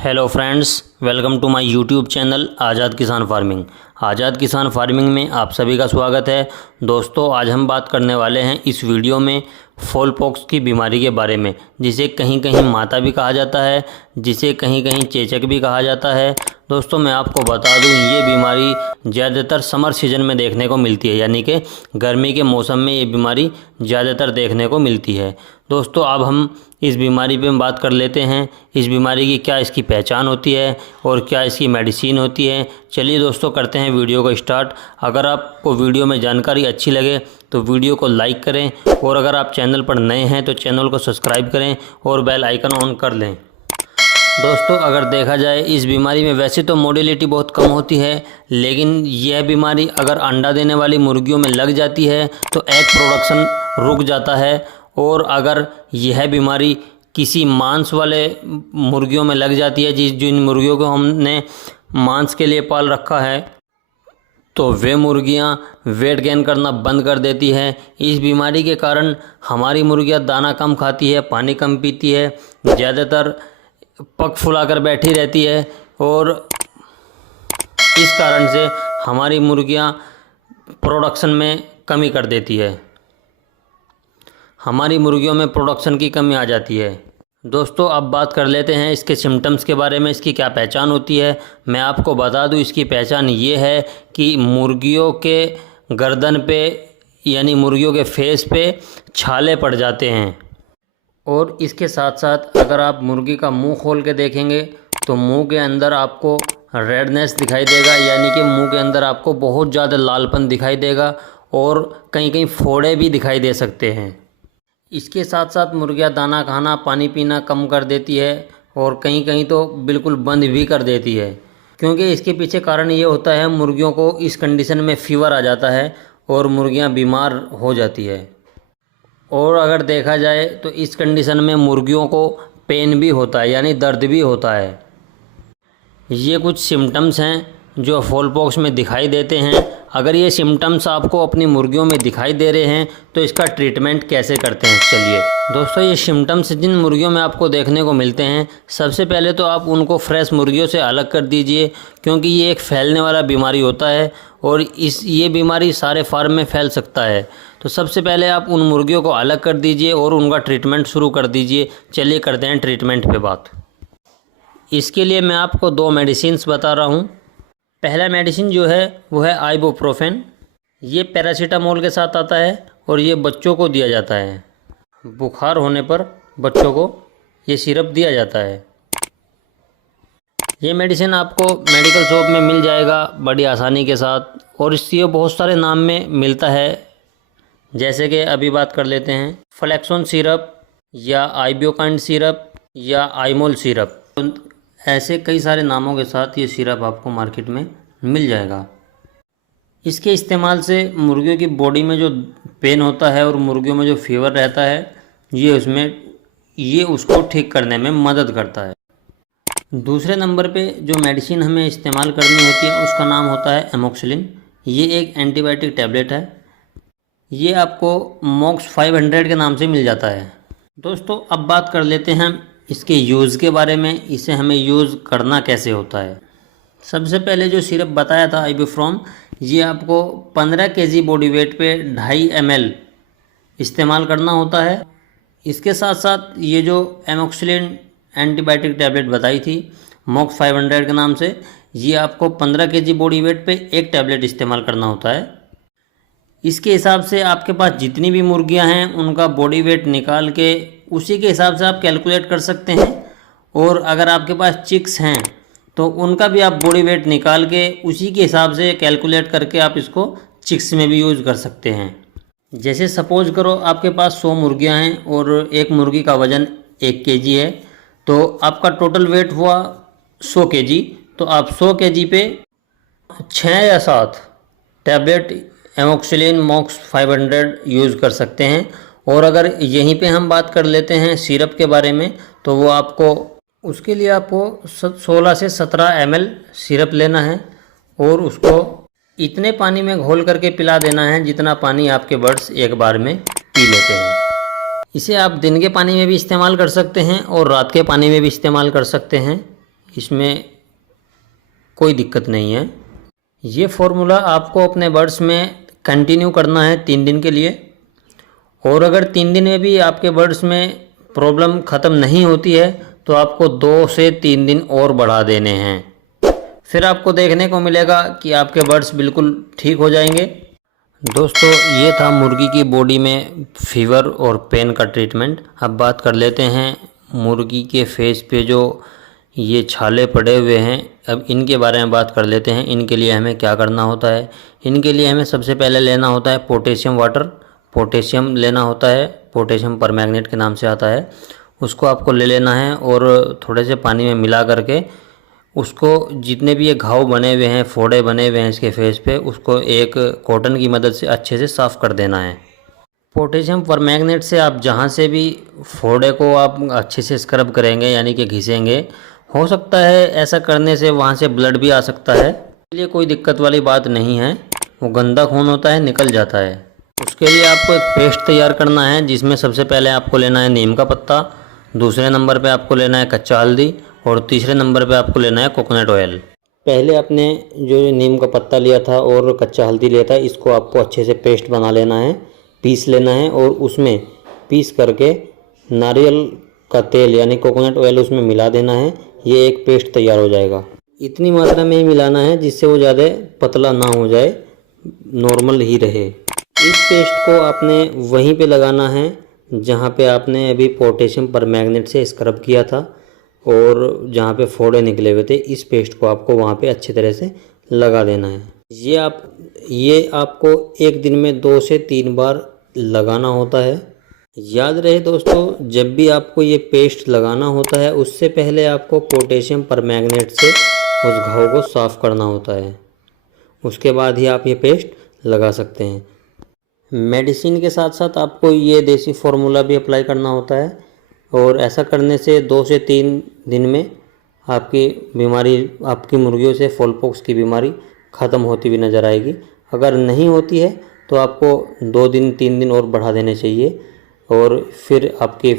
Hello friends, welcome to my YouTube channel Azad Kisan farming. Azad Kisan farming में आप सभी का स्वागत है। दोस्तों, आज हम बात करने वाले हैं इस वीडियो में फॉल पॉक्स की बीमारी के बारे में, जिसे कहीं कहीं माता भी कहा जाता है, जिसे कहीं कहीं चेचक भी कहा जाता है। दोस्तों, मैं आपको बता दूं, ये बीमारी ज़्यादातर समर सीज़न में देखने को मिलती है, यानी कि गर्मी के मौसम में ये बीमारी ज़्यादातर देखने को मिलती है। दोस्तों, अब हम इस बीमारी पे बात कर लेते हैं। इस बीमारी की क्या इसकी पहचान होती है और क्या इसकी मेडिसिन होती है। चलिए दोस्तों, करते हैं वीडियो को स्टार्ट। अगर आपको वीडियो में जानकारी अच्छी लगे तो वीडियो को लाइक करें, और अगर आप चैनल पर नए हैं तो चैनल को सब्सक्राइब करें और बेल आइकन ऑन कर लें। दोस्तों, अगर देखा जाए, इस बीमारी में वैसे तो मोर्टेलिटी बहुत कम होती है, लेकिन यह बीमारी अगर अंडा देने वाली मुर्गियों में लग जाती है तो एग प्रोडक्शन रुक जाता है। और अगर यह बीमारी किसी मांस वाले मुर्गियों में लग जाती है, जिन मुर्गियों को हमने मांस के लिए पाल रखा है, तो वे मुर्गियां वेट गेन करना बंद कर देती हैं। इस बीमारी के कारण हमारी मुर्गियां दाना कम खाती है, पानी कम पीती है, ज़्यादातर पग फुलाकर बैठी रहती है, और इस कारण से हमारी मुर्गियां प्रोडक्शन में कमी कर देती है। हमारी मुर्गियों में प्रोडक्शन की कमी आ जाती है। दोस्तों, अब बात कर लेते हैं इसके सिम्टम्स के बारे में, इसकी क्या पहचान होती है। मैं आपको बता दूं, इसकी पहचान ये है कि मुर्गियों के गर्दन पे, यानी मुर्गियों के फेस पे छाले पड़ जाते हैं। और इसके साथ साथ अगर आप मुर्गी का मुंह खोल के देखेंगे तो मुंह के अंदर आपको रेडनेस दिखाई देगा, यानी कि मुंह के अंदर आपको बहुत ज़्यादा लालपन दिखाई देगा, और कहीं कहीं फोड़े भी दिखाई दे सकते हैं। इसके साथ साथ मुर्गियां दाना खाना, पानी पीना कम कर देती है, और कहीं कहीं तो बिल्कुल बंद भी कर देती है। क्योंकि इसके पीछे कारण ये होता है, मुर्गियों को इस कंडीशन में फीवर आ जाता है और मुर्गियां बीमार हो जाती है। और अगर देखा जाए तो इस कंडीशन में मुर्गियों को पेन भी होता है, यानी दर्द भी होता है। ये कुछ सिम्टम्स हैं जो फॉल पॉक्स में दिखाई देते हैं। अगर ये सिम्टम्स आपको अपनी मुर्गियों में दिखाई दे रहे हैं तो इसका ट्रीटमेंट कैसे करते हैं, चलिए। दोस्तों, ये सिम्टम्स जिन मुर्गियों में आपको देखने को मिलते हैं, सबसे पहले तो आप उनको फ्रेश मुर्गियों से अलग कर दीजिए, क्योंकि ये एक फैलने वाला बीमारी होता है और ये बीमारी सारे फार्म में फैल सकता है। तो सबसे पहले आप उन मुर्गियों को अलग कर दीजिए और उनका ट्रीटमेंट शुरू कर दीजिए। चलिए करते हैं ट्रीटमेंट पे बात। इसके लिए मैं आपको 2 मेडिसिन्स बता रहा हूँ। पहला मेडिसिन जो है वो है आइबुप्रोफेन। ये पैरासीटामोल के साथ आता है और ये बच्चों को दिया जाता है। बुखार होने पर बच्चों को ये सिरप दिया जाता है। ये मेडिसिन आपको मेडिकल शॉप में मिल जाएगा बड़ी आसानी के साथ, और इससे बहुत सारे नाम में मिलता है। जैसे कि अभी बात कर लेते हैं फ्लेक्सोन सिरप, या आइब्योकाइंड सिरप, या आइमोल सिरप। ऐसे कई सारे नामों के साथ ये सिरप आपको मार्केट में मिल जाएगा। इसके इस्तेमाल से मुर्गियों की बॉडी में जो पेन होता है और मुर्गियों में जो फीवर रहता है, ये उसको ठीक करने में मदद करता है। दूसरे नंबर पे जो मेडिसिन हमें इस्तेमाल करनी होती है उसका नाम होता है एमोक्सिलिन। ये एक एंटीबायोटिक टैबलेट है। ये आपको मॉक्स 500 के नाम से मिल जाता है। दोस्तों, अब बात कर लेते हैं इसके यूज़ के बारे में, इसे हमें यूज़ करना कैसे होता है। सबसे पहले जो सिरप बताया था आइबुप्रोफेन, ये आपको 15 kg बॉडी वेट पे 2.5 ml इस्तेमाल करना होता है। इसके साथ साथ ये जो एमोक्सिलिन एंटीबायोटिक टैबलेट बताई थी मॉक्स 500 के नाम से, ये आपको 15 kg बॉडी वेट पे 1 टैबलेट इस्तेमाल करना होता है। इसके हिसाब से आपके पास जितनी भी मुर्गियां हैं उनका बॉडी वेट निकाल के उसी के हिसाब से आप कैलकुलेट कर सकते हैं। और अगर आपके पास चिक्स हैं तो उनका भी आप बॉडी वेट निकाल के उसी के हिसाब से कैलकुलेट करके आप इसको चिक्स में भी यूज़ कर सकते हैं। जैसे सपोज करो आपके पास 100 मुर्गियां हैं और एक मुर्गी का वज़न 1 kg है, तो आपका टोटल वेट हुआ 100 kg। तो आप 100 kg पे 6 या 7 टैबलेट एमोक्सिलिन मॉक्स 500 यूज़ कर सकते हैं। और अगर यहीं पे हम बात कर लेते हैं सिरप के बारे में, तो वो आपको, उसके लिए आपको 16 से 17 ml सिरप लेना है और उसको इतने पानी में घोल करके पिला देना है जितना पानी आपके बर्ड्स एक बार में पी लेते हैं। इसे आप दिन के पानी में भी इस्तेमाल कर सकते हैं और रात के पानी में भी इस्तेमाल कर सकते हैं। इसमें कोई दिक्कत नहीं है। ये फॉर्मूला आपको अपने बर्ड्स में कंटिन्यू करना है 3 दिन के लिए, और अगर 3 दिन में भी आपके बर्ड्स में प्रॉब्लम ख़त्म नहीं होती है तो आपको 2 से 3 दिन और बढ़ा देने हैं। फिर आपको देखने को मिलेगा कि आपके बर्ड्स बिल्कुल ठीक हो जाएंगे। दोस्तों, ये था मुर्गी की बॉडी में फीवर और पेन का ट्रीटमेंट। अब बात कर लेते हैं मुर्गी के फेस पे जो ये छाले पड़े हुए हैं, अब इनके बारे में बात कर लेते हैं। इनके लिए हमें क्या करना होता है। इनके लिए हमें सबसे पहले लेना होता है पोटेशियम वाटर। पोटेशियम लेना होता है, पोटेशियम परमैंगनेट के नाम से आता है। उसको आपको ले लेना है और थोड़े से पानी में मिला करके उसको, जितने भी ये घाव बने हुए हैं, फोड़े बने हुए हैं इसके फेस पे, उसको एक कॉटन की मदद से अच्छे से साफ़ कर देना है। पोटेशियम परमैंगनेट से आप जहाँ से भी फोड़े को आप अच्छे से स्क्रब करेंगे, यानी कि घिसेंगे, हो सकता है ऐसा करने से वहाँ से ब्लड भी आ सकता है। इसलिए कोई दिक्कत वाली बात नहीं है, वो गंदा खून होता है, निकल जाता है। उसके लिए आपको एक पेस्ट तैयार करना है, जिसमें सबसे पहले आपको लेना है नीम का पत्ता, दूसरे नंबर पे आपको लेना है कच्चा हल्दी, और तीसरे नंबर पे आपको लेना है कोकोनट ऑयल। पहले आपने जो नीम का पत्ता लिया था और कच्चा हल्दी लिया था, इसको आपको अच्छे से पेस्ट बना लेना है, पीस लेना है, और उसमें पीस करके नारियल का तेल यानी कोकोनट ऑयल उसमें मिला देना है। ये एक पेस्ट तैयार हो जाएगा। इतनी मात्रा में ही मिलाना है जिससे वो ज़्यादा पतला ना हो जाए, नॉर्मल ही रहे। इस पेस्ट को आपने वहीं पे लगाना है जहाँ पे आपने अभी पोटेशियम परमैंगनेट से स्क्रब किया था, और जहाँ पे फोड़े निकले हुए थे, इस पेस्ट को आपको वहाँ पे अच्छी तरह से लगा देना है। ये आपको एक दिन में 2 से 3 बार लगाना होता है। याद रहे दोस्तों, जब भी आपको ये पेस्ट लगाना होता है, उससे पहले आपको पोटेशियम परमैंगनेट से उस घाव को साफ़ करना होता है। उसके बाद ही आप ये पेस्ट लगा सकते हैं। मेडिसिन के साथ साथ आपको ये देसी फार्मूला भी अप्लाई करना होता है, और ऐसा करने से 2 से 3 दिन में आपकी बीमारी, आपकी मुर्गियों से फॉलपॉक्स की बीमारी ख़त्म होती हुई नज़र आएगी। अगर नहीं होती है तो आपको 2 दिन 3 दिन और बढ़ा देने चाहिए, और फिर आपके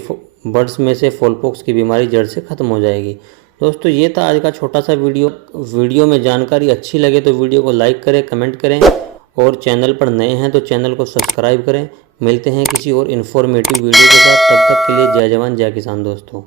बर्ड्स में से फॉलपॉक्स की बीमारी जड़ से ख़त्म हो जाएगी। दोस्तों, ये था आज का छोटा सा वीडियो में जानकारी अच्छी लगे तो वीडियो को लाइक करें, कमेंट करें, और चैनल पर नए हैं तो चैनल को सब्सक्राइब करें। मिलते हैं किसी और इन्फॉर्मेटिव वीडियो के साथ, तब तक के लिए जय जवान जय किसान दोस्तों।